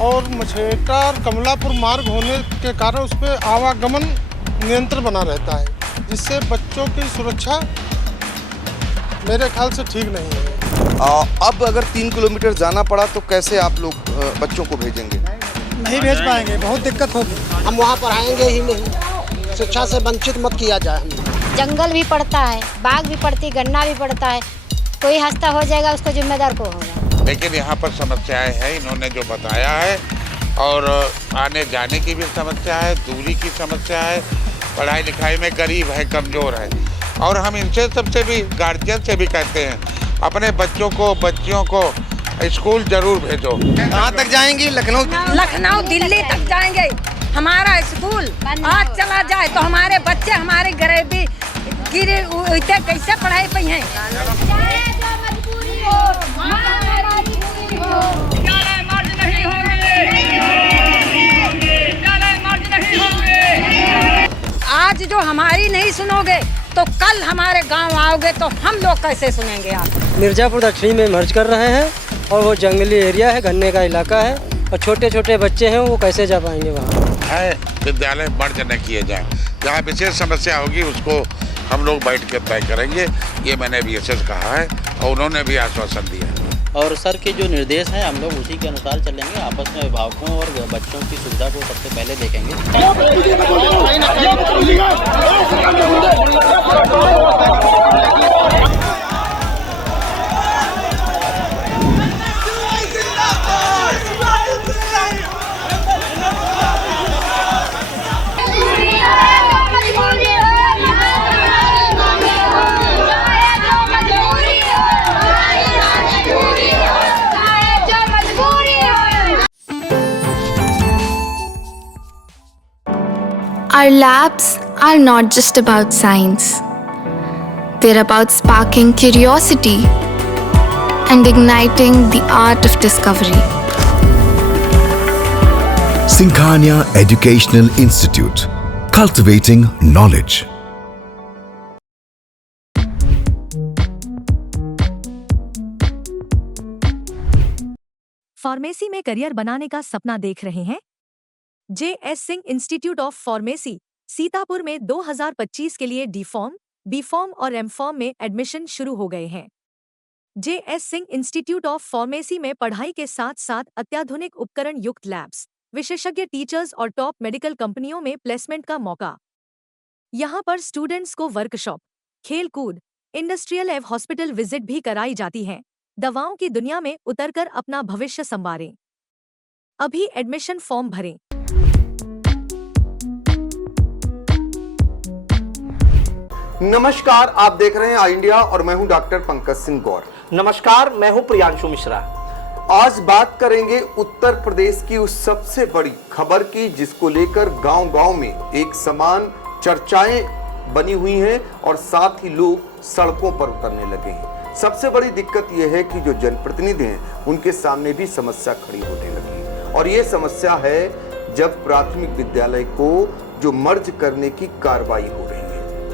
और मछेटा और कमलापुर मार्ग होने के कारण उस पर आवागमन नियंत्रण बना रहता है, जिससे बच्चों की सुरक्षा मेरे ख्याल से ठीक नहीं है। अब अगर 3 किलोमीटर जाना पड़ा तो कैसे आप लोग बच्चों को भेजेंगे? नहीं भेज पाएंगे, बहुत दिक्कत होगी। हम वहाँ पढ़ाएंगे ही नहीं, शिक्षा से वंचित मत किया जाए हमें। जंगल भी पड़ता है, बाग भी पड़ती, गन्ना भी पड़ता है, कोई हादसा हो जाएगा उसको जिम्मेदार को होगा। लेकिन यहाँ पर समस्याएं हैं, इन्होंने जो बताया है, और आने जाने की भी समस्या है, दूरी की समस्या है, पढ़ाई लिखाई में गरीब है, कमज़ोर है। और हम इनसे सबसे भी गार्जियन से भी कहते हैं अपने बच्चों को बच्चियों को स्कूल जरूर भेजो। कहाँ तक जाएंगी? लखनऊ दिल्ली तक जाएंगे। हमारा स्कूल आज चला जाए तो हमारे बच्चे हमारे गरीबी गिरे उइते कैसे पढ़ाई पे हैं। आज जो हमारी नहीं सुनोगे तो कल हमारे गांव आओगे तो हम लोग कैसे सुनेंगे आप। मिर्जापुर दक्षिणी में मर्ज कर रहे हैं और वो जंगली एरिया है, गन्ने का इलाका है और छोटे छोटे बच्चे हैं, वो कैसे जा पाएंगे वहाँ? है विद्यालय मर्ज न किए जाएं। जहाँ विशेष समस्या होगी उसको हम लोग बैठ के तय करेंगे, ये मैंने VSS कहा है और उन्होंने भी आश्वासन दिया है। और सर के जो निर्देश हैं हम लोग उसी के अनुसार चलेंगे। आपस में अभिभावकों और बच्चों की सुविधा को सबसे पहले देखेंगे। Our labs are not just about science. They're about sparking curiosity and igniting the art of discovery. Sinkhania Educational Institute, cultivating knowledge. Pharmacy में करियर बनाने का सपना देख रहे हैं? JS Singh institute of pharmacy Sitapur में 2025 के लिए D.Pharm, B.Pharm और M.Pharm में एडमिशन शुरू हो गए हैं। JS Singh institute of pharmacy में पढ़ाई के साथ साथ अत्याधुनिक उपकरण युक्त लैब्स, विशेषज्ञ टीचर्स और टॉप मेडिकल कंपनियों में प्लेसमेंट का मौका। यहाँ पर स्टूडेंट्स को वर्कशॉप, खेल कूद, इंडस्ट्रियल एवं हॉस्पिटल विजिट भी कराई जाती हैं। दवाओं की दुनिया में उतरकर अपना भविष्य संवारें। अभी एडमिशन फॉर्म भरें। नमस्कार, आप देख रहे हैं आई इंडिया और मैं हूं डॉक्टर पंकज सिंह गौर। नमस्कार, मैं हूं प्रियांशु मिश्रा। आज बात करेंगे उत्तर प्रदेश की उस सबसे बड़ी खबर की जिसको लेकर गांव-गांव में एक समान चर्चाएं बनी हुई हैं और साथ ही लोग सड़कों पर उतरने लगे हैं। सबसे बड़ी दिक्कत यह है कि जो जनप्रतिनिधि हैं उनके सामने भी समस्या खड़ी होने लगी और ये समस्या है जब प्राथमिक विद्यालय को जो मर्ज करने की कार्रवाई हो रही है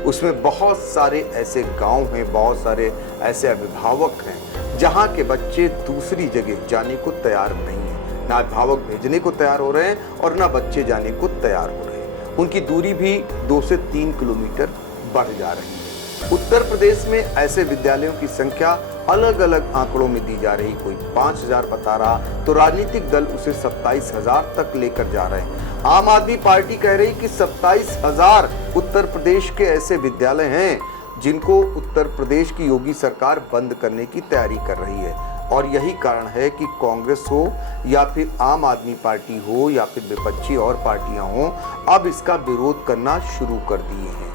उसमें बहुत सारे ऐसे गांव हैं, बहुत सारे ऐसे अभिभावक हैं जहां के बच्चे दूसरी जगह जाने को तैयार नहीं है। ना अभिभावक भेजने को तैयार हो रहे हैं और ना बच्चे जाने को तैयार हो रहे हैं। उनकी दूरी भी 2 से 3 किलोमीटर बढ़ जा रही है। उत्तर प्रदेश में ऐसे विद्यालयों की संख्या अलग अलग आंकड़ों में दी जा रही। कोई 5000 बता रहा तो राजनीतिक दल उसे 27000 तक लेकर जा रहे हैं। आम आदमी पार्टी कह रही कि 27000 उत्तर प्रदेश के ऐसे विद्यालय हैं जिनको उत्तर प्रदेश की योगी सरकार बंद करने की तैयारी कर रही है। और यही कारण है कि कांग्रेस हो या फिर आम आदमी पार्टी हो या फिर विपक्षी और पार्टियां हो, अब इसका विरोध करना शुरू कर दिए हैं।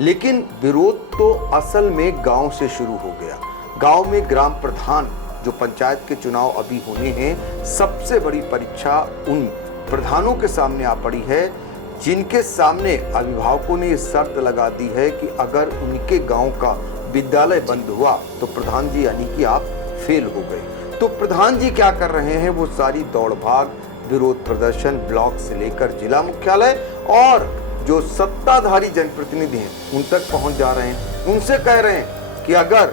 लेकिन विरोध तो असल में गांव से शुरू हो गया। गांव में ग्राम प्रधान, जो पंचायत के चुनाव अभी होने हैं, सबसे बड़ी परीक्षा उन प्रधानों के सामने आ पड़ी है जिनके सामने अभिभावकों ने ये शर्त लगा दी है कि अगर उनके गांव का विद्यालय बंद हुआ तो प्रधान जी यानी कि आप फेल हो गए। तो प्रधान जी क्या कर रहे हैं? वो सारी दौड़ भाग, विरोध प्रदर्शन ब्लॉक से लेकर जिला मुख्यालय और जो सत्ताधारी जनप्रतिनिधि हैं उन तक पहुंच जा रहे हैं। उनसे कह रहे हैं कि अगर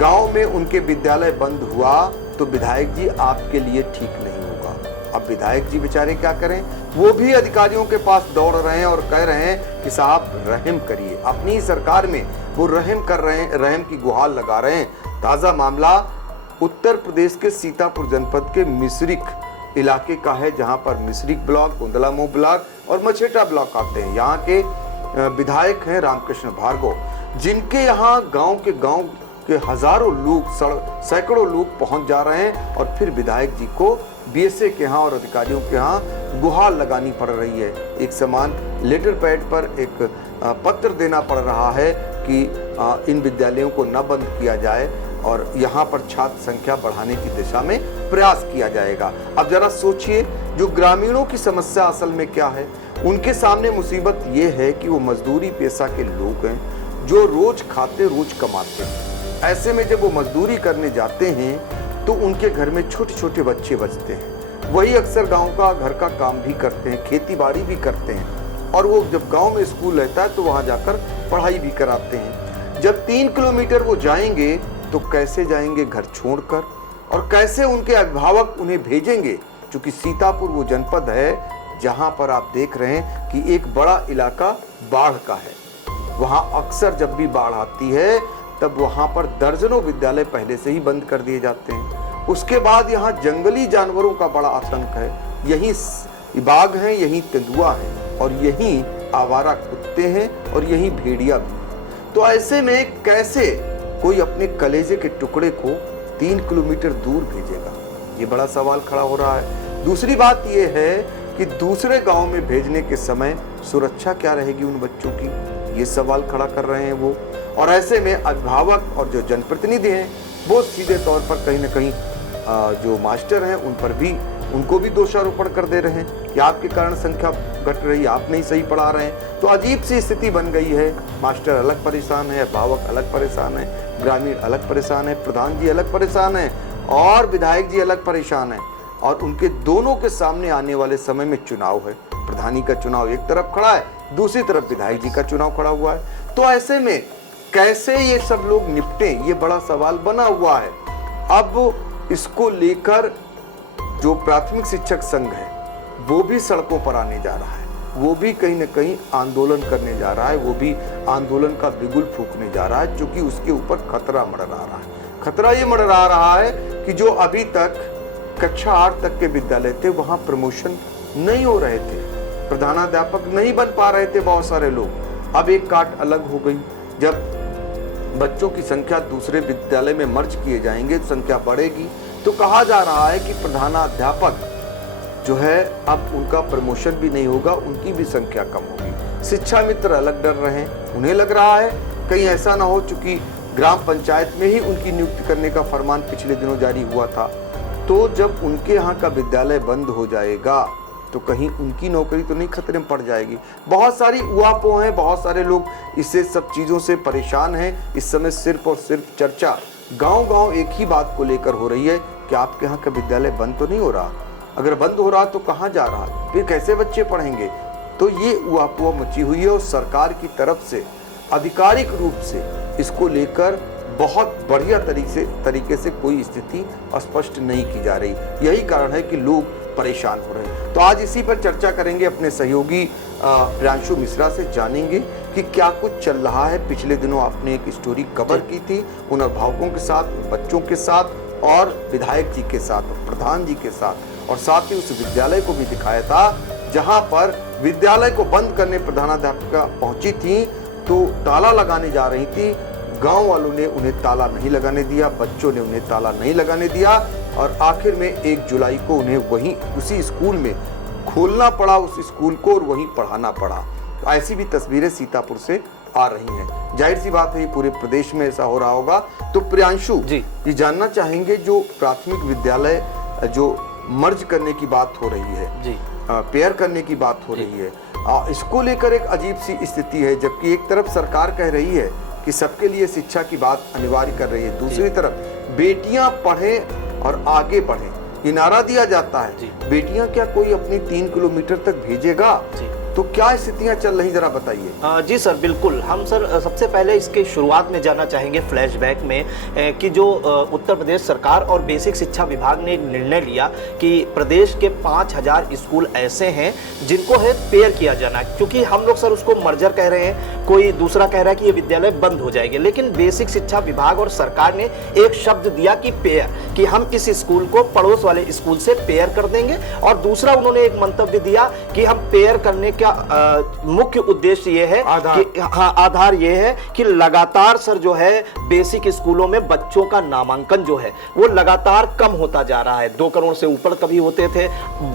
गांव में उनके विद्यालय बंद हुआ तो विधायक जी आपके लिए ठीक नहीं होगा। अब विधायक जी बेचारे क्या करें, वो भी अधिकारियों के पास दौड़ रहे हैं और कह रहे हैं कि साहब रहम करिए। अपनी ही सरकार में वो रहम कर रहे हैं, रहम की गुहार लगा रहे हैं। ताजा मामला उत्तर प्रदेश के सीतापुर जनपद के मिश्रिक इलाके का है, जहां पर मिश्रिक ब्लॉक, कुंदलामऊ ब्लॉक और मछेटा ब्लॉक आते हैं। यहाँ के विधायक हैं रामकृष्ण भार्गव, जिनके यहाँ गांव के हजारों लोग, सैकड़ों लोग पहुंच जा रहे हैं और फिर विधायक जी को बीएसए के यहाँ और अधिकारियों के यहाँ गुहार लगानी पड़ रही है। एक समान लेटर पैड पर एक पत्र देना पड़ रहा है कि इन विद्यालयों को न बंद किया जाए और यहाँ पर छात्र संख्या बढ़ाने की दिशा में प्रयास किया जाएगा। अब जरा सोचिए, जो ग्रामीणों की समस्या असल में क्या है। उनके सामने मुसीबत ये है कि वो मजदूरी पेशा के लोग हैं, जो रोज खाते रोज कमाते हैं। ऐसे में जब वो मजदूरी करने जाते हैं तो उनके घर में छोटे छोटे बच्चे बचते हैं। वही अक्सर गांव का घर का काम भी करते हैं, खेती बाड़ी भी करते हैं और वो जब गांव में स्कूल रहता है तो वहां जाकर पढ़ाई भी कराते हैं। जब 3 किलोमीटर वो जाएंगे तो कैसे जाएंगे घर छोड़कर, और कैसे उनके अभिभावक उन्हें भेजेंगे, क्योंकि सीतापुर वो जनपद है जहां पर आप देख रहे हैं कि एक बड़ा इलाका बाढ़ का है। वहां अक्सर जब भी बाढ़ आती है तब वहां पर दर्जनों विद्यालय पहले से ही बंद कर दिए जाते हैं। उसके बाद यहाँ जंगली जानवरों का बड़ा आतंक है। यही बाघ हैं, यही तेंदुआ हैं और यही आवारा कुत्ते हैं और यही भेड़िया भी। तो ऐसे में कैसे कोई अपने कलेजे के टुकड़े को 3 किलोमीटर दूर भेजेगा, ये बड़ा सवाल खड़ा हो रहा है। दूसरी बात ये है कि दूसरे गांव में भेजने के समय सुरक्षा क्या रहेगी उन बच्चों की, ये सवाल खड़ा कर रहे हैं वो। और ऐसे में अभिभावक और जो जनप्रतिनिधि हैं वो सीधे तौर पर कहीं ना कहीं जो मास्टर हैं उनको भी दोषारोपण कर दे रहे हैं कि आपके कारण संख्या घट रही है, आप नहीं सही पढ़ा रहे हैं। तो अजीब सी स्थिति बन गई है। मास्टर अलग परेशान है, अभिभावक अलग परेशान है, ग्रामीण अलग परेशान है, प्रधान जी अलग परेशान है और विधायक जी अलग परेशान है। और उनके दोनों के सामने आने वाले समय में चुनाव है। प्रधानी का चुनाव एक तरफ खड़ा है, दूसरी तरफ विधायक जी का चुनाव खड़ा हुआ है। तो ऐसे में कैसे ये सब लोग निपटे, ये बड़ा सवाल बना हुआ है। अब इसको लेकर जो प्राथमिक शिक्षक संघ है वो भी सड़कों पर आने जा रहा है, वो भी कहीं न कहीं आंदोलन करने जा रहा है, वो भी आंदोलन का बिगुल फूंकने जा रहा है, क्योंकि उसके ऊपर खतरा मंडरा रहा है। खतरा ये मंडरा रहा है कि जो अभी तक कक्षा 8 तक के विद्यालय थे वहां प्रमोशन नहीं हो रहे थे, प्रधानाध्यापक नहीं बन पा रहे थे बहुत सारे लोग। अब एक काट अलग हो गई, जब बच्चों की संख्या दूसरे विद्यालय में मर्ज किए जाएंगे, संख्या बढ़ेगी। तो कहा जा रहा है कि प्रधानाध्यापक जो है अब उनका प्रमोशन भी नहीं होगा, उनकी भी संख्या कम होगी। शिक्षा मित्र अलग डर रहे हैं, उन्हें लग रहा है कहीं ऐसा ना हो, चूंकि ग्राम पंचायत में ही उनकी नियुक्ति करने का फरमान पिछले दिनों जारी हुआ था, तो जब उनके यहाँ का विद्यालय बंद हो जाएगा तो कहीं उनकी नौकरी तो नहीं खतरे में पड़ जाएगी। बहुत सारी उहापोह हैं, बहुत सारे लोग इससे सब चीज़ों से परेशान हैं। इस समय सिर्फ और सिर्फ चर्चा गांव-गांव एक ही बात को लेकर हो रही है कि आपके यहाँ का विद्यालय बंद तो नहीं हो रहा, अगर बंद हो रहा तो कहाँ जा रहा, फिर कैसे बच्चे पढ़ेंगे। तो ये उहापोह मची हुई है और सरकार की तरफ से आधिकारिक रूप से इसको लेकर बहुत बढ़िया तरीके से कोई स्थिति स्पष्ट नहीं की जा रही। यही कारण है कि लोग परेशान हो रहे हैं। तो आज इसी पर चर्चा करेंगे, अपने सहयोगी प्रियांशु मिश्रा से जानेंगे कि क्या कुछ चल रहा है। पिछले दिनों आपने एक स्टोरी कवर की थी उन अभिभावकों के साथ, बच्चों के साथ और विधायक जी के साथ, प्रधान जी के साथ, और साथ ही उस विद्यालय को भी दिखाया था जहां पर विद्यालय को बंद करने प्रधानाध्यापिका पहुंची थी तो ताला लगाने जा रही थी। गांव वालों ने उन्हें ताला नहीं लगाने दिया, बच्चों ने उन्हें ताला नहीं लगाने दिया और आखिर में 1 जुलाई को उन्हें वहीं उसी स्कूल में खोलना पड़ा, उस स्कूल को, और वहीं पढ़ाना पड़ा। तो ऐसी भी तस्वीरें सीतापुर से आ रही हैं। जाहिर सी बात है ये पूरे प्रदेश में ऐसा हो रहा होगा। तो प्रियांशु जी, ये जानना चाहेंगे जो प्राथमिक विद्यालय जो मर्ज करने की बात हो रही है जी, पेयर करने की बात हो रही है, इसको लेकर एक अजीब सी स्थिति है। जबकि एक तरफ सरकार कह रही है कि सबके लिए शिक्षा की बात अनिवार्य कर रही है, दूसरी तरफ बेटियां पढ़ें और आगे बढ़ें ये नारा दिया जाता है। बेटियां क्या कोई अपनी 3 किलोमीटर तक भेजेगा? तो क्या स्थितियां चल रही, जरा बताइए। जी सर, बिल्कुल। हम सर सबसे पहले इसके शुरुआत में जाना चाहेंगे फ्लैशबैक में कि जो उत्तर प्रदेश सरकार और बेसिक शिक्षा विभाग ने एक निर्णय लिया कि प्रदेश के 5000 स्कूल ऐसे हैं जिनको है पेयर किया जाना, क्योंकि हम लोग सर उसको मर्जर कह रहे हैं, कोई दूसरा कह रहा है कि ये विद्यालय बंद हो जाएंगे, लेकिन बेसिक शिक्षा विभाग और सरकार ने एक शब्द दिया कि पेयर, कि हम इस स्कूल को पड़ोस वाले स्कूल से पेयर कर देंगे। और दूसरा उन्होंने एक मंतव्य दिया कि हम पेयर करने का मुख्य उद्देश्य ये है कि आधार ये है कि लगातार सर जो है बेसिक स्कूलों में बच्चों का नामांकन जो है वो लगातार कम होता जा रहा है। 2 करोड़ से ऊपर कभी होते थे,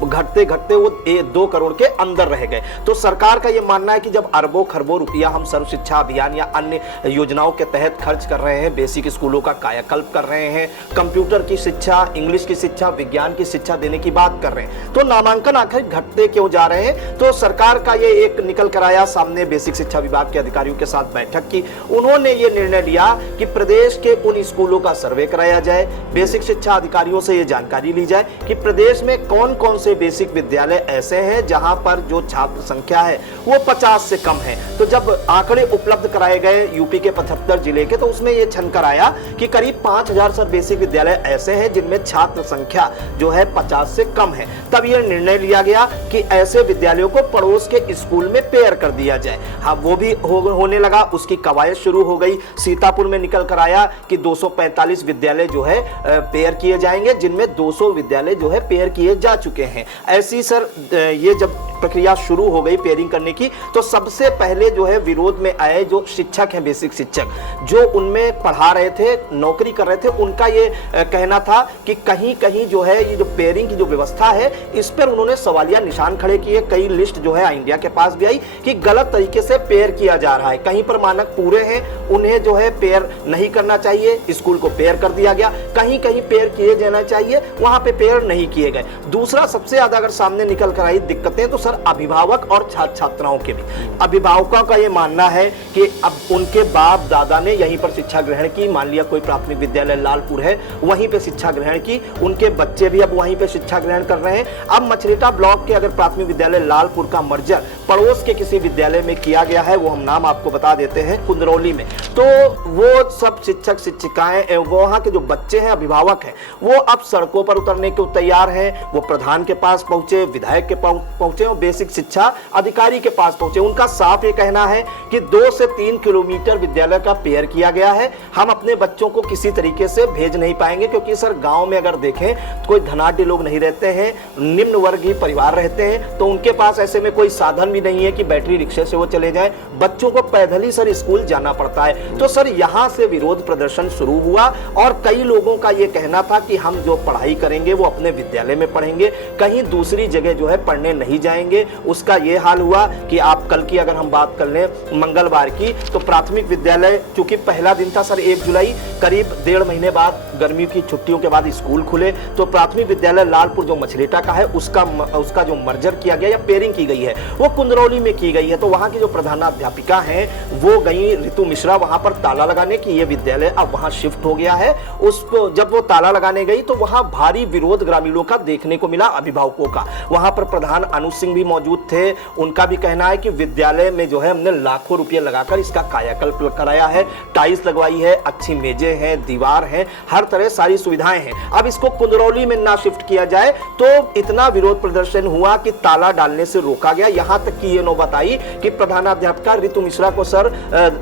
घटते घटते वो 2 करोड़ के अंदर रह गए। तो सरकार का ये मानना है कि जब अरबों खरबों रुपया हम सर्व शिक्षा अभियान या अन्य योजनाओं के तहत खर्च कर रहे हैं, बेसिक स्कूलों का कायाकल्प कर रहे हैं, कंप्यूटर की शिक्षा, इंग्लिश की शिक्षा, विज्ञान की शिक्षा देने की बात कर रहे हैं, तो नामांकन आखिर घटते क्यों जा रहे हैं। तो सरकार का ये एक निकल कर आया सामने बेसिक शिक्षा विभाग के अधिकारियों के साथ बैठक की, उन्होंने ये निर्णय लिया कि प्रदेश के उन स्कूलों का सर्वे कराया जाए, बेसिक शिक्षा अधिकारियों से ये जानकारी ली जाए कि प्रदेश में कौन कौन से बेसिक विद्यालय ऐसे हैं जहां पर जो छात्र संख्या है वो 50 से कम है। तो जब आंकड़े उपलब्ध कराए गए यूपी के 75 जिले के, तो उसमें यह छनकर आया कि करीब 5000 सर बेसिक विद्यालय ऐसे हैं जिनमें छात्र संख्या जो है 50 से कम है। तब यह निर्णय लिया गया कि ऐसे विद्यालयों को पड़ोस के स्कूल में पेयर कर दिया जाए। हाँ, वो भी होने लगा, उसकी कवायद शुरू हो गई। सीतापुर में निकल कर आया कि 245 विद्यालय जो है पेयर किए जाएंगे, जिनमें 200 विद्यालय जो है पेयर किए जा चुके हैं। ऐसी सर ये जब प्रक्रिया शुरू हो गई पेयरिंग करने की, तो सबसे पहले जो है विरोध में आए जो शिक्षक हैं, बेसिक शिक्षक जो उनमें पढ़ा रहे थे, नौकरी कर रहे थे, उनका ये कहना था कि कहीं कहीं जो है ये जो पेयरिंग की जो व्यवस्था है इस पर उन्होंने सवालिया निशान खड़े किए। कई लिस्ट जो है इंडिया के पास भी आई कि गलत तरीके से पेयर किया जा रहा है, कहीं पर मानक पूरे हैं, उन्हें जो है पेयर नहीं करना चाहिए, स्कूल को पेयर कर दिया गया, कहीं कहीं पेयर किए जाना चाहिए, वहां पे पेयर नहीं किए गए। दूसरा सबसे ज्यादा अगर सामने निकल कर आई दिक्कतें तो सर अभिभावक और छात्र छात्राओं के भी। अभिभावकों का ये मानना है कि अब उनके बाप दादा ने यहीं पर शिक्षा ग्रहण की, मान लिया कोई प्राथमिक विद्यालय लालपुर है, वहीं पे शिक्षा ग्रहण की, उनके बच्चे भी अब वहीं पे शिक्षा ग्रहण कर रहे हैं। अब मछरेटा ब्लॉक के अगर प्राथमिक विद्यालय लालपुर का मर्जर पड़ोस के किसी विद्यालय में किया गया है, वो हम नाम आपको बता देते हैं, कुंदरौली में, तो वो सब शिक्षक शिक्षिकाएं, वहां के जो बच्चे हैं, अभिभावक हैं, वो अब सड़कों पर उतरने को तैयार हैं। वो प्रधान के पास पहुंचे, विधायक के पहुंचे और बेसिक शिक्षा अधिकारी के पास पहुंचे। उनका साफ ये कहना है कि 2 से 3 किलोमीटर विद्यालय का पेयर किया गया है, हम अपने बच्चों को किसी तरीके से भेज नहीं पाएंगे, क्योंकि सर गांव में अगर देखें तो कोई धनाढ्य लोग नहीं रहते हैं, निम्न वर्गीय परिवार रहते हैं, तो उनके पास ऐसे में कोई साधन भी नहीं है कि बैटरी रिक्शे से वो चले जाएं, बच्चों को पैदल ही सर स्कूल जाना पड़ता है। तो सर यहां से विरोध प्रदर्शन शुरू हुआ और कई लोगों का ये कहना था कि हम जो पढ़ाई करेंगे वो अपने विद्यालय में पढ़ेंगे, कहीं दूसरी जगह जो है पढ़ने नहीं जाएंगे। उसका ये हाल हुआ कि आप कल की अगर हम बात कर लें मंगलवार की, तो प्राथमिक विद्यालय चूंकि पहला दिन था सर 1 जुलाई, करीब 1.5 महीने बाद गर्मी की छुट्टियों के बाद स्कूल खुले, तो प्राथमिक विद्यालय लालपुर जो मछलेटा का है उसका जो मर्जर किया गया या पेयरिंग की गई है वो कुंदरौली में की गई है। तो वहां की जो प्रधानाध्यापिका हैं वो गई ऋतु मिश्रा वहां पर ताला लगाने की, ये विद्यालय अब वहां शिफ्ट हो गया है। उसको जब वो ताला लगाने गई तो वहां भारी विरोध ग्रामीणों का देखने को मिला, अभिभावकों का। वहां पर प्रधान अनुज सिंह भी मौजूद थे, उनका भी कहना है कि विद्यालय में जो है हमने लाखों रुपए लगाकर इसका कायाकल्प कराया है, टाइल्स लगवाई है, अच्छी मेजें हैं, दीवार है, हर तरह सारी सुविधाएं हैं। अब इसको कुंदरौली में ना शिफ्ट किया जाए तो इतना विरोध प्रदर्शन हुआ कि ताला डालने से रोका गया। यहां तक कि ये नौबत आई कि प्रधानाध्यापिका ऋतु मिश्रा को सर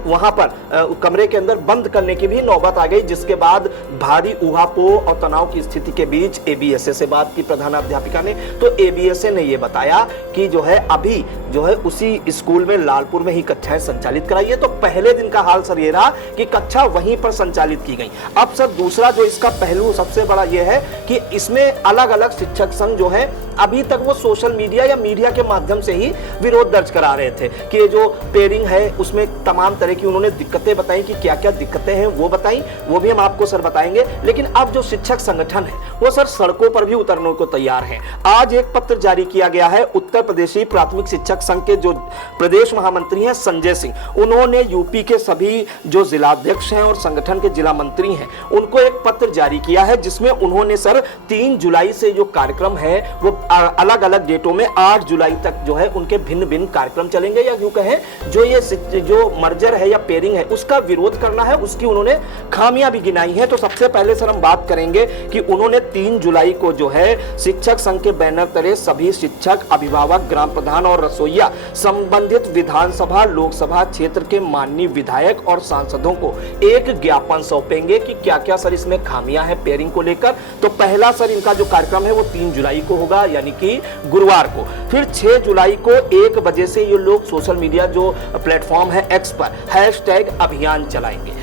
वहां पर कमरे के अंदर बंद करने की भी नौबत आ गई, जिसके बाद भारी ऊहापोह और तनाव की स्थिति के बीच एबीएसए से बात की प्रधानाध्यापिका ने, तो एबीएसए ने यह बताया कि जो है अभी जो है उसी स्कूल में लालपुर में ही कक्षाएं संचालित कराई है। तो पहले दिन का हाल सर ये रहा कि कक्षा वहीं पर संचालित की गई। अब सर दूसरा जो इसका पहलू सबसे बड़ा ये है कि इसमें अलग अलग शिक्षक संघ जो है अभी तक वो सोशल मीडिया या मीडिया के माध्यम से ही विरोध दर्ज करा रहे थे कि ये जो पेयरिंग है उसमें तमाम तरह की उन्होंने दिक्कतें बताई कि क्या क्या दिक्कतें हैं वो बताई, वो भी हम आपको सर बताएंगे। लेकिन अब जो शिक्षक संगठन है वो सर सड़कों पर भी उतरने को तैयार हैं। आज एक पत्र जारी किया गया है उत्तर प्रदेशी प्राथमिक शिक्षक संघ के जो प्रदेश महामंत्री हैं संजय सिंह, उन्होंने यूपी के सभी जो जिलाध्यक्ष हैं और संगठन के जिला मंत्री हैं उनको एक पत्र जारी किया है, जिसमें उन्होंने सर 3 जुलाई से जो कार्यक्रम है वो अलग अलग डेटों में 8 जुलाई तक जो है उनके भिन्न भिन्न कार्यक्रम चलेंगे, या यूं कहें जो मर्जर है या पेयरिंग है उसका विरोध करना है, उसकी उन्होंने खामियां भी गिनाई है। तो सबसे पहले सर हम बात करेंगे कि उन्होंने 3 जुलाई को जो है शिक्षक संघ के बैनर तले सभी शिक्षक, अभिभावक, ग्राम प्रधान और रसोइया संबंधित विधानसभा लोकसभा क्षेत्र के माननीय विधायक और सांसदों को एक ज्ञापन सौंपेंगे कि क्या क्या सर इसमें खामियां हैं पेयरिंग को लेकर। तो पहला सर इनका जो कार्यक्रम है वो 3 जुलाई को होगा, यानी कि गुरुवार को। फिर 6 जुलाई को 1 बजे से ये लोग सोशल मीडिया जो प्लेटफॉर्म है एक्स पर #अभियान चलाएंगे।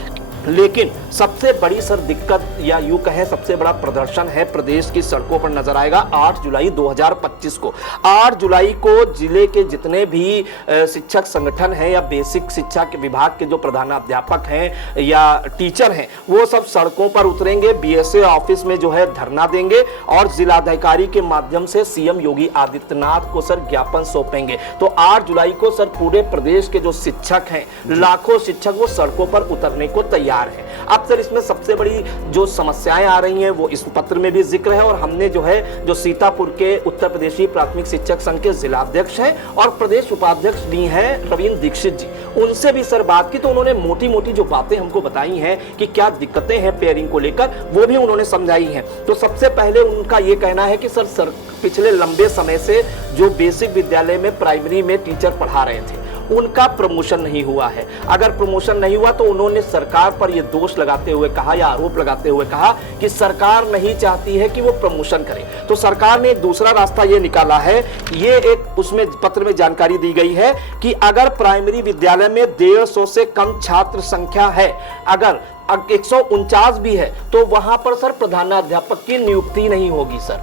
लेकिन सबसे बड़ी सर दिक्कत या यूं कहें सबसे बड़ा प्रदर्शन है प्रदेश की सड़कों पर नजर आएगा 8 जुलाई 2025 को। 8 जुलाई को जिले के जितने भी शिक्षक संगठन हैं या बेसिक शिक्षा के विभाग के जो प्रधानाध्यापक हैं या टीचर हैं वो सब सड़कों पर उतरेंगे, बीएसए ऑफिस में जो है धरना देंगे और जिलाधिकारी के माध्यम से सीएम योगी आदित्यनाथ को सर ज्ञापन सौंपेंगे। तो 8 जुलाई को सर पूरे प्रदेश के जो शिक्षक हैं, लाखों शिक्षक वो सड़कों पर उतरने को तैयार है। अब सर इसमें सबसे बड़ी जो समस्याएं आ रही हैं वो इस पत्र में भी जिक्र है, और हमने जो सीतापुर के उत्तर प्रदेशी प्राथमिक शिक्षक संघ के जिलाध्यक्ष हैं और प्रदेश उपाध्यक्ष भी हैं रविंद्र दीक्षित जी, उनसे भी सर बात की। तो उन्होंने मोटी मोटी जो बातें हमको बताई हैं कि क्या दिक्कतें हैं पेयरिंग को लेकर, वो भी उन्होंने समझाई हैं। तो सबसे पहले उनका ये कहना है कि सर पिछले लंबे समय से जो बेसिक विद्यालय में प्राइमरी में टीचर पढ़ा रहे थे उनका प्रमोशन नहीं हुआ है। अगर प्रमोशन नहीं हुआ तो उन्होंने सरकार पर यह दोष लगाते हुए कहा या आरोप लगाते हुए कहा कि सरकार नहीं चाहती है कि वो प्रमोशन करे। तो सरकार ने दूसरा रास्ता ये निकाला है, ये एक उसमें पत्र में जानकारी दी गई है कि अगर प्राइमरी विद्यालय में 150 से कम छात्र संख्या है, अगर 149 भी है, तो वहां पर सर प्रधानाध्यापक की नियुक्ति नहीं होगी सर,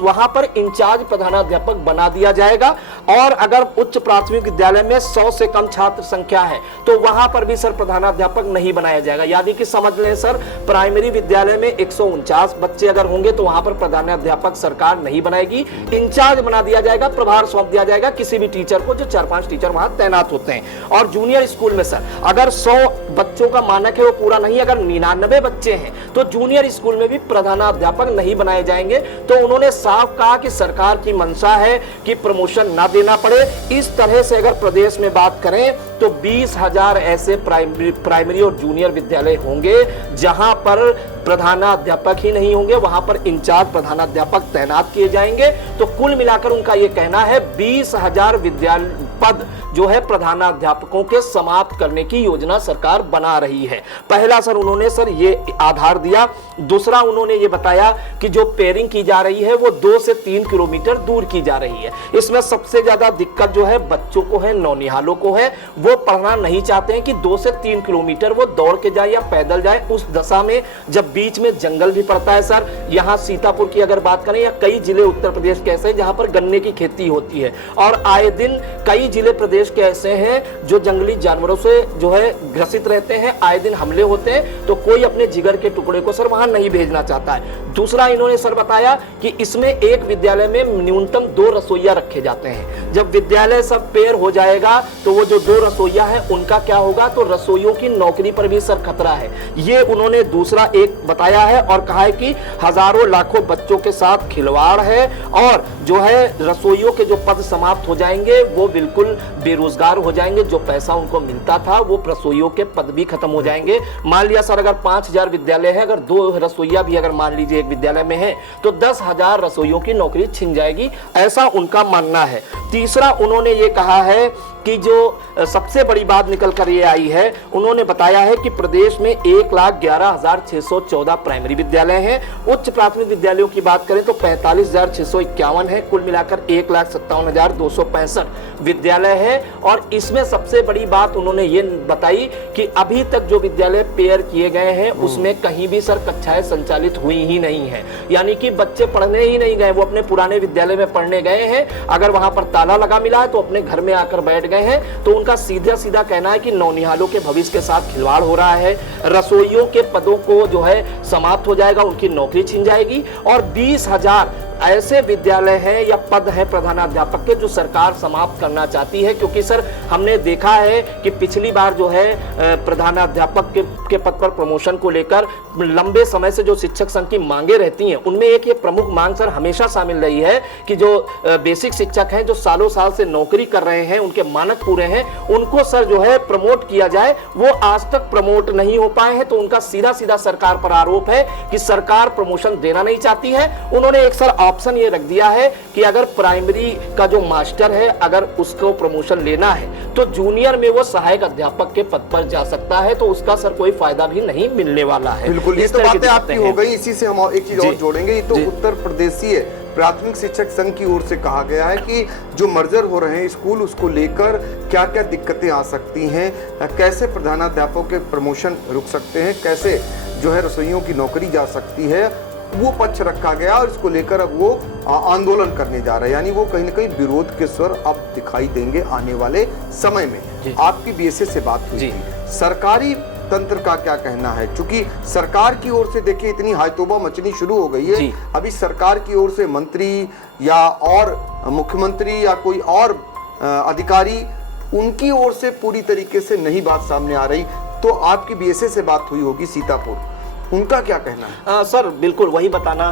वहां पर इंचार्ज प्रधानाध्यापक बना दिया जाएगा। और अगर उच्च प्राथमिक विद्यालय में 100 से कम छात्र संख्या है तो वहां पर भी सर प्रधानाध्यापक नहीं बनाया जाएगा। यानी कि समझ लें सर, प्राइमरी विद्यालय में 149 बच्चे अगर होंगे तो वहां पर प्रधानाध्यापक सरकार नहीं बनाएगी, इंचार्ज बना दिया जाएगा, प्रभार सौंप दिया जाएगा किसी भी टीचर को, जो 4-5 टीचर वहां तैनात होते हैं। और जूनियर स्कूल में सर अगर 100 बच्चों का मानक है वो पूरा नहीं, अगर 99 बच्चे हैं तो जूनियर स्कूल में भी प्रधानाध्यापक नहीं बनाए जाएंगे। तो उन्होंने साफ कहा कि सरकार की मंशा है कि प्रमोशन ना देना पड़े। इस तरह से अगर प्रदेश में बात करें तो 20,000 ऐसे प्राइमरी और जूनियर विद्यालय होंगे जहां पर प्रधानाध्यापक ही नहीं होंगे, वहां पर इंचार्ज प्रधानाध्यापक तैनात किए जाएंगे। तो कुल मिलाकर उनका यह कहना है 20,000 विद्यालय पद जो है प्रधानाध्यापकों के समाप्त करने की योजना सरकार बना रही है। पहला सर उन्होंने सर ये आधार दिया। दूसरा उन्होंने ये बताया कि जो पेयरिंग की जा रही है वो 2 से 3 किलोमीटर दूर की जा रही है। इसमें सबसे ज्यादा दिक्कत जो है बच्चों को है, नौनिहालों को है, वो पढ़ना नहीं चाहते हैं कि 2 से 3 किलोमीटर वो दौड़ के जाए या पैदल जाए, उस दशा में जब बीच में जंगल भी पड़ता है सर। यहाँ सीतापुर की अगर बात करें या कई जिले उत्तर प्रदेश के ऐसे जहां पर गन्ने की खेती होती है, और आए दिन कई जिले प्रदेश के ऐसे हैं जो जंगली जानवरों से जो है ग्रसित रहते हैं, आए दिन हमले होते हैं, तो कोई अपने जिगर के टुकड़े को सर वहां नहीं भेजना चाहता है। दूसरा इन्होंने सर बताया कि इसमें एक विद्यालय में न्यूनतम 2 रसोइया रखे जाते हैं। जब विद्यालय सब पेड़ हो जाएगा तो वो जो 2 रसोइया है उनका क्या होगा, तो रसोइयों की नौकरी पर भी सर खतरा है। ये उन्होंने दूसरा एक बताया है और कहा है कि हजारों लाखों बच्चों के साथ खिलवाड़ है, और जो है रसोइयों के जो पद समाप्त हो जाएंगे वो बिल्कुल बेरोजगार हो जाएंगे, जो पैसा उनको मिलता था वो रसोइयों के पद भी खत्म हो जाएंगे। मान लिया सर अगर 5,000 विद्यालय है, अगर 2 रसोइया भी अगर मान लीजिए एक विद्यालय में है तो 10,000 रसोइयों की नौकरी छिन जाएगी, ऐसा उनका मानना है। तीसरा उन्होंने ये कहा है कि जो सबसे बड़ी बात निकल कर ये आई है, उन्होंने बताया है कि प्रदेश में 1,11,614 प्राइमरी विद्यालय हैं। उच्च प्राथमिक विद्यालयों की बात करें तो 45,651 है। कुल मिलाकर 1,57,265 विद्यालय है। और इसमें सबसे बड़ी बात उन्होंने ये बताई कि अभी तक जो विद्यालय पेयर किए गए हैं उसमें कहीं भी सर कक्षाएं संचालित हुई ही नहीं है, यानी कि बच्चे पढ़ने ही नहीं गए, वो अपने पुराने विद्यालय में पढ़ने गए हैं। अगर वहां पर ताला लगा मिला है तो अपने घर में आकर बैठ गए हैं। तो उनका सीधा कहना है कि नौनिहालों के भविष्य के साथ खिलवाड़ हो रहा है, रसोइयों के पदों को जो है समाप्त हो जाएगा, उनकी नौकरी छिन जाएगी, और 20,000 ऐसे विद्यालय हैं या पद हैं प्रधानाध्यापक के जो सरकार समाप्त करना चाहती है, क्योंकि सर हमने देखा है कि पिछली बार जो है प्रधानाध्यापक के पद पर प्रमोशन को लेकर लंबे समय से जो शिक्षक संघ की मांगे रहती हैं, उनमें एक ये प्रमुख मांग सर हमेशा शामिल रही है कि जो बेसिक शिक्षक हैं, जो सालों साल से नौकरी कर रहे हैं, उनके मानक पूरे हैं, उनको सर जो है प्रमोट किया जाए। वो आज तक प्रमोट नहीं हो पाए हैं, तो उनका सीधा सीधा सरकार पर आरोप है कि सरकार प्रमोशन देना नहीं चाहती है। उन्होंने एक सर ऑप्शन ये रख दिया है कि अगर प्राइमरी का जो मास्टर है, अगर उसको प्रमोशन लेना है तो जूनियर में वो सहायक अध्यापक के पद पर जा सकता है, तो उसका सर कोई फायदा भी नहीं मिलने वाला है। बिल्कुल, ये तो बातें आपकी हो गई। इसी से हम एक चीज और जोड़ेंगे। ये तो उत्तर प्रदेशीय प्राथमिक शिक्षक संघ की ओर से कहा गया है कि जो मर्जर हो रहे हैं स्कूल, उसको लेकर क्या क्या दिक्कतें आ सकती हैं, कैसे प्रधानाध्यापकों के प्रमोशन रुक सकते हैं, कैसे जो है रसोइयों की नौकरी जा सकती है, वो पक्ष रखा गया और इसको लेकर अब वो आंदोलन करने जा रहे हैं। यानी वो कहीं ना कहीं विरोध के स्वर अब दिखाई देंगे आने वाले समय में। आपकी बीएसए से बात हुई थी, सरकारी तंत्र का क्या कहना है? क्योंकि सरकार की ओर से देखिए इतनी हायतोबा मचनी शुरू हो गई है, अभी सरकार की ओर से मंत्री या और मुख्यमंत्री या कोई और अधिकारी, उनकी ओर से पूरी तरीके से नहीं बात सामने आ रही। तो आपकी बीएसए से बात हुई होगी सीतापुर, उनका क्या कहना है? सर बिल्कुल वही बताना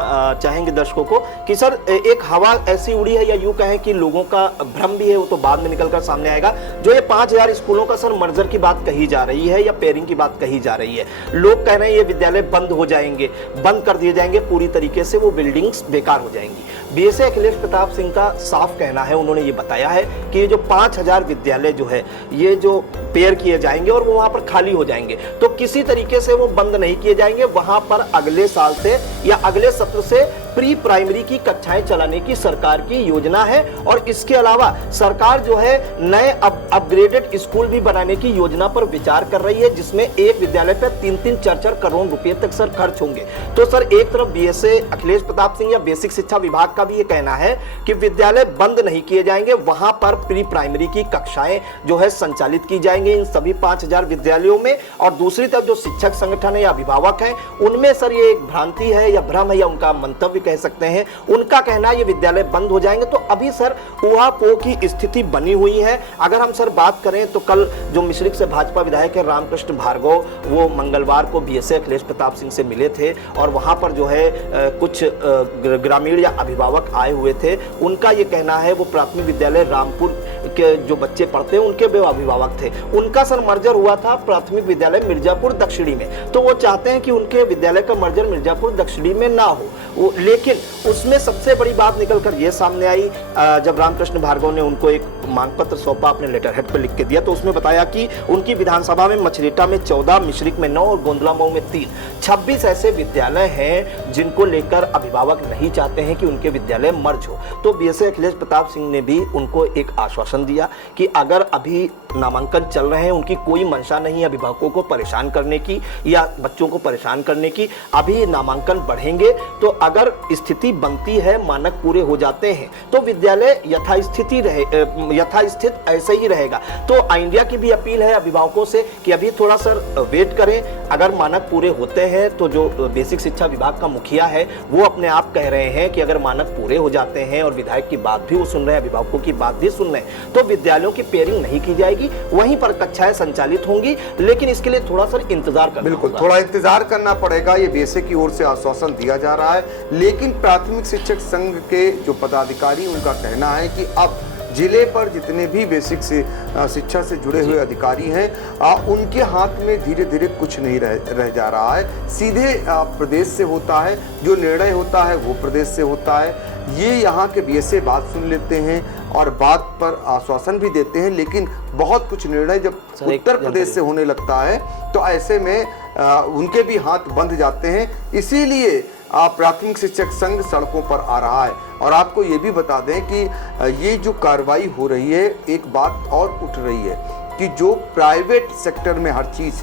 चाहेंगे दर्शकों को कि सर एक हवा ऐसी उड़ी है, या यूं कहें कि लोगों का भ्रम भी है, वो तो बाद में निकलकर सामने आएगा। जो ये 5000 स्कूलों का सर मर्जर की बात कही जा रही है या पेयरिंग की बात कही जा रही है, लोग कह रहे हैं ये विद्यालय बंद हो जाएंगे, बंद कर दिए जाएंगे, पूरी तरीके से वो बिल्डिंग्स बेकार हो जाएंगी। बीएसए अखिलेश प्रताप सिंह का साफ कहना है, उन्होंने ये बताया है कि ये जो 5000 विद्यालय जो है ये जो पेयर किए जाएंगे और वो वहां पर खाली हो जाएंगे, तो किसी तरीके से वो बंद नहीं किए जाएंगे। वहां पर अगले साल से या अगले सत्र से प्री प्राइमरी की कक्षाएं चलाने की सरकार की योजना है। और इसके अलावा सरकार जो है नए अपग्रेडेड स्कूल भी बनाने की योजना पर विचार कर रही है, जिसमें एक विद्यालय पर 3-3, 4-4 करोड़ रुपए तक सर खर्च होंगे। तो सर एक तरफ बीएसए अखिलेश प्रताप सिंह या बेसिक शिक्षा विभाग का भी ये कहना है कि विद्यालय बंद नहीं किए जाएंगे, वहां पर प्री प्राइमरी की कक्षाएं जो है संचालित की जाएंगे इन सभी 5000 विद्यालयों में। और दूसरी तरफ जो शिक्षक संगठन है या अभिभावक हैं, उनमें सर ये एक भ्रांति है या भ्रम है या उनका मंतव्य कह सकते हैं, उनका कहना है ये विद्यालय बंद हो जाएंगे। तो अभी सर ऊहापोह की स्थिति बनी हुई है। अगर हम सर बात करें तो कल जो मिश्रिख से भाजपा विधायक है रामकृष्ण भार्गव, वो मंगलवार को बीएसए अखिलेश प्रताप सिंह से मिले थे और वहां पर जो है कुछ ग्रामीण या अभिभावक आए हुए थे। उनका ये कहना है, वो प्राथमिक विद्यालय रामपुर के जो बच्चे पढ़ते हैं उनके वे अभिभावक थे, उनका सर मर्जर हुआ था प्राथमिक विद्यालय मिर्जापुर दक्षिणी में, तो वो चाहते हैं कि उनके विद्यालय का मर्जर मिर्जापुर दक्षिणी में ना हो। लेकिन उसमें सबसे बड़ी बात निकलकर ये सामने आई जब रामकृष्ण भार्गव ने उनको एक मांग पत्र सौंपा, अपने लेटर हेड पर लिख के दिया, तो उसमें बताया कि उनकी विधानसभा में मछरेटा में 14, मिश्रिख में 9 और गोंदला मऊ में 3, 26 ऐसे विद्यालय हैं जिनको लेकर अभिभावक नहीं चाहते हैं कि उनके विद्यालय मर्ज हो। तो बीएसए अखिलेश प्रताप सिंह ने भी उनको एक आश्वासन दिया कि अगर अभी नामांकन चल रहे हैं, उनकी कोई मंशा नहीं है अभिभावकों को परेशान करने की या बच्चों को परेशान करने की, अभी नामांकन बढ़ेंगे तो अगर स्थिति बनती है, मानक पूरे हो जाते हैं, तो विद्यालय यथास्थित ऐसे ही रहेगा। तो इंडिया की भी अपील है अभिभावकों से कि अभी थोड़ा सर वेट करें, अगर मानक पूरे होते हैं तो जो बेसिक शिक्षा विभाग का मुखिया है वो अपने आप कह रहे हैं कि अगर मानक पूरे हो जाते हैं और विधायक की बात भी वो सुन रहे हैं, अभिभावकों की बात भी सुन रहे हैं, तो विद्यालयों की पेयरिंग नहीं की जाएगी, वहीं पर कक्षाएं संचालित होंगी। लेकिन इसके लिए थोड़ा सा इंतजार करना, बिल्कुल थोड़ा इंतजार करना पड़ेगा। ये बीएसए की ओर से आश्वासन दिया जा रहा है, लेकिन प्राथमिक शिक्षक संघ के जो पदाधिकारी, उनका कहना है कि अब जिले पर जितने भी बेसिक से शिक्षा से जुड़े हुए अधिकारी हैं, उनके हाथ में धीरे धीरे कुछ नहीं रह जा रहा है। सीधे प्रदेश से होता है, जो निर्णय होता है वो प्रदेश से होता है। ये यहाँ के बीएसए बात सुन लेते हैं और बात पर आश्वासन भी देते हैं, लेकिन बहुत कुछ निर्णय जब उत्तर प्रदेश से होने लगता है तो ऐसे में उनके भी हाथ बंध जाते हैं। इसीलिए प्राथमिक शिक्षक संघ सड़कों पर आ रहा है। और आपको ये भी बता दें कि ये जो कार्रवाई हो रही है, एक बात और उठ रही है कि जो प्राइवेट सेक्टर में हर चीज़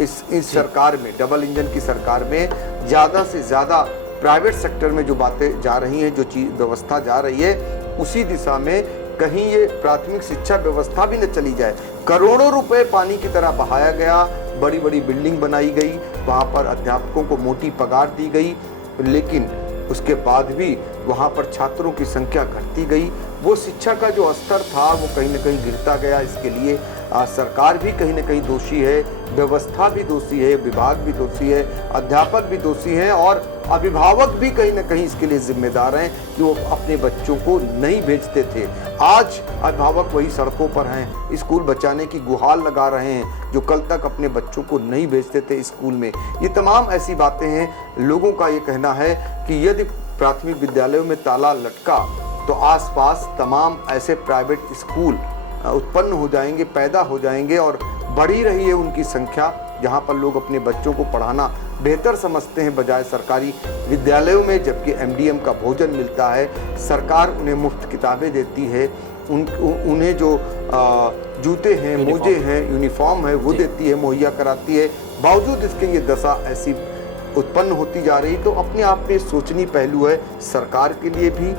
इस सरकार में, डबल इंजन की सरकार में ज़्यादा से ज़्यादा प्राइवेट सेक्टर में जो बातें जा रही हैं, जो चीज़ व्यवस्था जा रही है, उसी दिशा में कहीं ये प्राथमिक शिक्षा व्यवस्था भी न चली जाए। करोड़ों रुपए पानी की तरह बहाया गया, बड़ी बड़ी बिल्डिंग बनाई गई, वहाँ पर अध्यापकों को मोटी पगार दी गई, लेकिन उसके बाद भी वहाँ पर छात्रों की संख्या घटती गई, वो शिक्षा का जो स्तर था वो कहीं ना कहीं गिरता गया। इसके लिए सरकार भी कहीं ना कहीं दोषी है, व्यवस्था भी दोषी है, विभाग भी दोषी है, अध्यापक भी दोषी हैं और अभिभावक भी कहीं ना कहीं इसके लिए जिम्मेदार हैं कि वो अपने बच्चों को नहीं भेजते थे। आज अभिभावक वही सड़कों पर हैं, स्कूल बचाने की गुहार लगा रहे हैं, जो कल तक अपने बच्चों को नहीं भेजते थे स्कूल में। ये तमाम ऐसी बातें हैं। लोगों का ये कहना है कि यदि प्राथमिक विद्यालयों में ताला लटका तो आसपास तमाम ऐसे प्राइवेट स्कूल उत्पन्न हो जाएंगे, पैदा हो जाएंगे और बढ़ी रही है उनकी संख्या, जहां पर लोग अपने बच्चों को पढ़ाना बेहतर समझते हैं बजाय सरकारी विद्यालयों में। जबकि एमडीएम का भोजन मिलता है, सरकार उन्हें मुफ्त किताबें देती है, उन्हें जो जूते हैं, मोजे हैं, यूनिफॉर्म है वो देती है, मुहैया कराती है। बावजूद इसके ये दशा ऐसी उत्पन्न होती जा रही, तो अपने आप में सोचनीय पहलू है सरकार के लिए भी,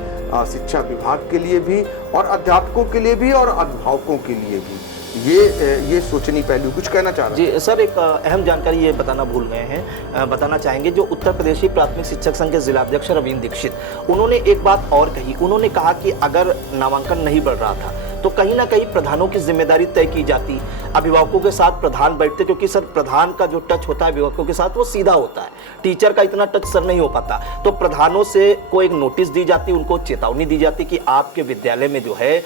शिक्षा विभाग के लिए भी और अध्यापकों के लिए भी और अभिभावकों के लिए भी। ये सोचनीय पहलू। कुछ कहना चाह रहे हैं? जी सर, एक अहम जानकारी ये बताना भूल गए हैं, बताना चाहेंगे। जो उत्तर प्रदेशी प्राथमिक शिक्षक संघ के जिलाध्यक्ष रविंद्र दीक्षित, उन्होंने एक बात और कही। उन्होंने कहा कि अगर नामांकन नहीं बढ़ रहा था तो कहीं ना कहीं प्रधानों की जिम्मेदारी तय की जाती, अभिभावकों के साथ प्रधान बैठते, क्योंकि सर प्रधान का जो टच होता है अभिभावकों के साथ वो सीधा होता है, टीचर का इतना टच सर नहीं हो पाता। तो प्रधानों से को एक नोटिस दी जाती, उनको चेतावनी दी जाती कि आपके विद्यालय में जो है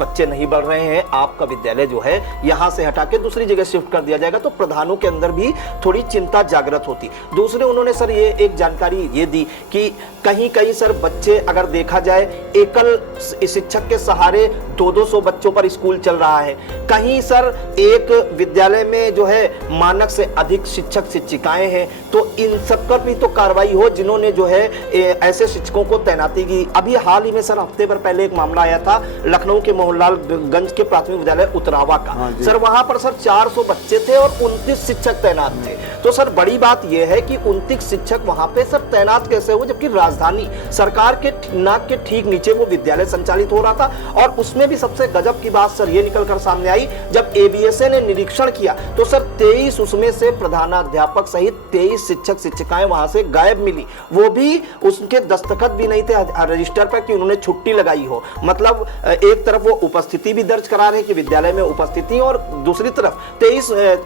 बच्चे नहीं बढ़ रहे हैं, आपका विद्यालय जो है यहाँ से हटा के दूसरी जगह शिफ्ट कर दिया जाएगा। तो प्रधानों के अंदर भी थोड़ी चिंता जागृत होती। दूसरे उन्होंने सर ये एक जानकारी ये दी कि कहीं कहीं सर बच्चे अगर देखा जाए एकल शिक्षक के सहारे 200 बच्चों पर स्कूल चल रहा है। कहीं सर एक विद्यालय में जो है मानक से अधिक शिक्षक शिक्षिकाएं हैं। तो इन सब पर भी तो कार्रवाई हो जिन्होंने जो है ऐसे शिक्षकों को तैनाती की। अभी हाल ही में सर हफ्ते भर पहले एक मामला आया था लखनऊ के मोहनलालगंज के प्राथमिक विद्यालय उतरावा का। सर वहां पर सर 400 बच्चे थे और 29 शिक्षक तैनात थे। तो सर बड़ी बात यह है कि 29 शिक्षक वहां पे सर तैनात कैसे हुए, जबकि राजधानी सरकार के नाक के ठीक नीचे वो विद्यालय संचालित हो रहा था। और उसमें भी सबसे गजब की बात सर ये निकलकर सामने आई, जब एबीएसए ने निरीक्षण किया तो सर 23 उसमें से प्रधानाध्यापक सहित 23 शिक्षक शिक्षिकाएं वहां से गायब मिली। वो भी उसके दस्तखत भी नहीं थे रजिस्टर पर कि उन्होंने छुट्टी लगाई हो। मतलब एक तरफ वो उपस्थिति भी दर्ज करा रहे हैं कि विद्यालय में उपस्थिति, और दूसरी तरफ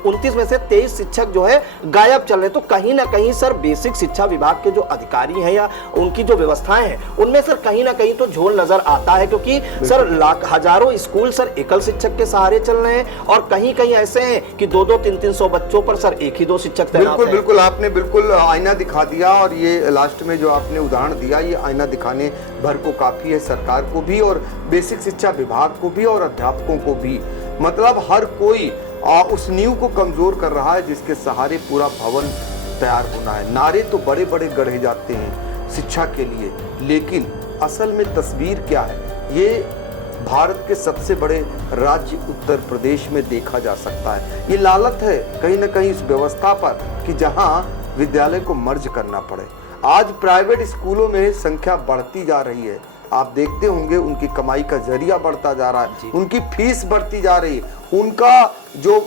29 में से 23 शिक्षक जो है गायब चल रहे। तो कहीं ना कहीं सर बेसिक शिक्षा विभाग के जो अधिकारी हैं या उनकी जो व्यवस्थाएं हैं उनमें सर कहीं ना कहीं तो झोल नजर आता है, क्योंकि सर हजारों स्कूल सर एकल शिक्षक के सहारे चल रहे हैं और कहीं कहीं ऐसे हैं कि 200-300 बच्चों पर सर एक ही 2 शिक्षक तैनात हैं। बिल्कुल आपने बिल्कुल आईना दिखा दिया, और ये लास्ट में जो आपने उदाहरण दिया ये आईना दिखाने भर को काफी है सरकार को भी और बेसिक शिक्षा विभाग को भी और अध्यापकों को भी। मतलब हर कोई उस नींव को कमजोर कर रहा है जिसके सहारे पूरा भवन तैयार होना है। नारे तो बड़े बड़े गढ़े जाते हैं शिक्षा के लिए, लेकिन असल में तस्वीर क्या है ये भारत के सबसे बड़े राज्य उत्तर प्रदेश में देखा जा सकता है। ये लालत है कहीं ना कहीं इस व्यवस्था पर कि जहां विद्यालय को मर्ज करना पड़े। आज प्राइवेट स्कूलों में संख्या बढ़ती जा रही है, आप देखते होंगे उनकी कमाई का जरिया बढ़ता जा रहा है, उनकी फीस बढ़ती जा रही है, उनका जो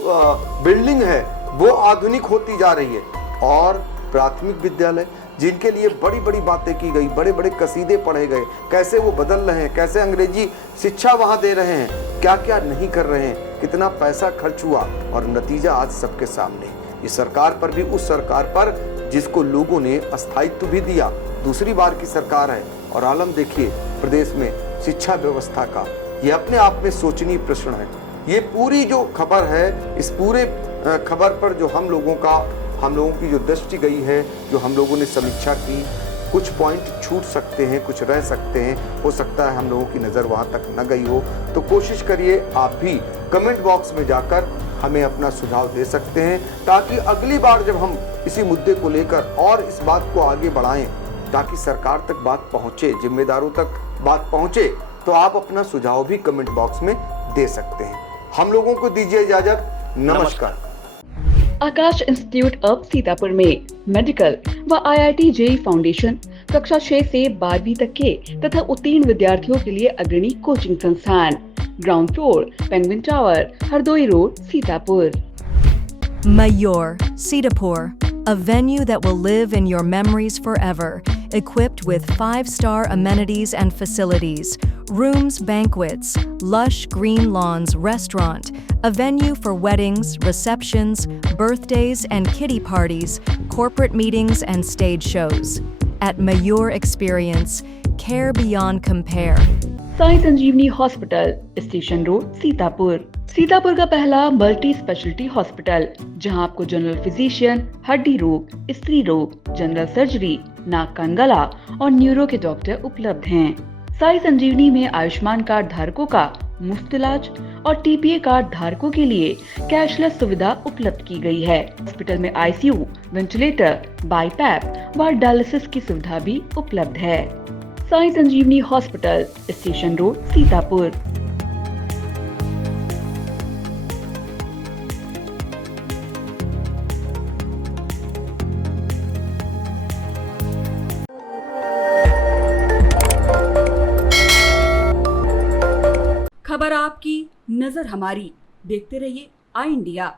बिल्डिंग है वो आधुनिक होती जा रही है। और प्राथमिक विद्यालय जिनके लिए बड़ी बड़ी बातें की गई, बड़े बड़े कसीदे पढ़े गए, कैसे वो बदल रहे हैं, कैसे अंग्रेजी शिक्षा वहां दे रहे हैं, क्या क्या नहीं कर रहे हैं, कितना पैसा खर्च हुआ, और नतीजा आज सबके सामने। इस सरकार पर भी उस सरकार पर जिसको लोगों ने अस्थायित्व भी दिया, दूसरी बार की सरकार है। और आलम देखिए प्रदेश में शिक्षा व्यवस्था का, ये अपने आप में सोचनीय प्रश्न है। ये पूरी जो खबर है, इस पूरे खबर पर जो हम लोगों की जो दृष्टि गई है, जो हम लोगों ने समीक्षा की, कुछ पॉइंट छूट सकते हैं, कुछ रह सकते हैं, हो सकता है हम लोगों की नज़र वहाँ तक न गई हो। तो कोशिश करिए आप भी कमेंट बॉक्स में जाकर हमें अपना सुझाव दे सकते हैं, ताकि अगली बार जब हम इसी मुद्दे को लेकर और इस बात को आगे बढ़ाएं, ताकि सरकार तक बात पहुँचे, जिम्मेदारों तक बात पहुँचे, तो आप अपना सुझाव भी कमेंट बॉक्स में दे सकते हैं। हम लोगों को दीजिए इजाजत। नमस्कार। आकाश इंस्टीट्यूट ऑफ सीतापुर में मेडिकल व IIT JEE फाउंडेशन कक्षा 6 से 12वीं तक के तथा उत्तीर्ण विद्यार्थियों के लिए अग्रणी कोचिंग संस्थान। Ground floor, penguin tower, Hardoi road, Sitapur. Mayur, Sitapur, a venue that will live in your memories forever, equipped with 5-star amenities and facilities, rooms, banquets, lush green lawns, restaurant, a venue for weddings, receptions, birthdays and kiddie parties, corporate meetings and stage shows. At Mayur Experience, care beyond compare. Sai Sanjeevani hospital, station road, Sitapur. Sitapur का पहला multi speciality hospital, जहां आपको general physician, हड्डी रोग, स्त्री रोग, general surgery, नाक कान गला और न्यूरो के डॉक्टर उपलब्ध हैं। साई संजीवनी में आयुष्मान कार्ड धारकों का मुफ्त इलाज और टीपीए कार्ड धारकों के लिए कैशलेस सुविधा उपलब्ध की गई है। हॉस्पिटल में आईसीयू, वेंटिलेटर, बाईपैप व डायलिसिस की सुविधा भी उपलब्ध है। Sai Sanjeevani hospital, station road, Sitapur. खबर आपकी, नजर हमारी। देखते रहिए आई इंडिया।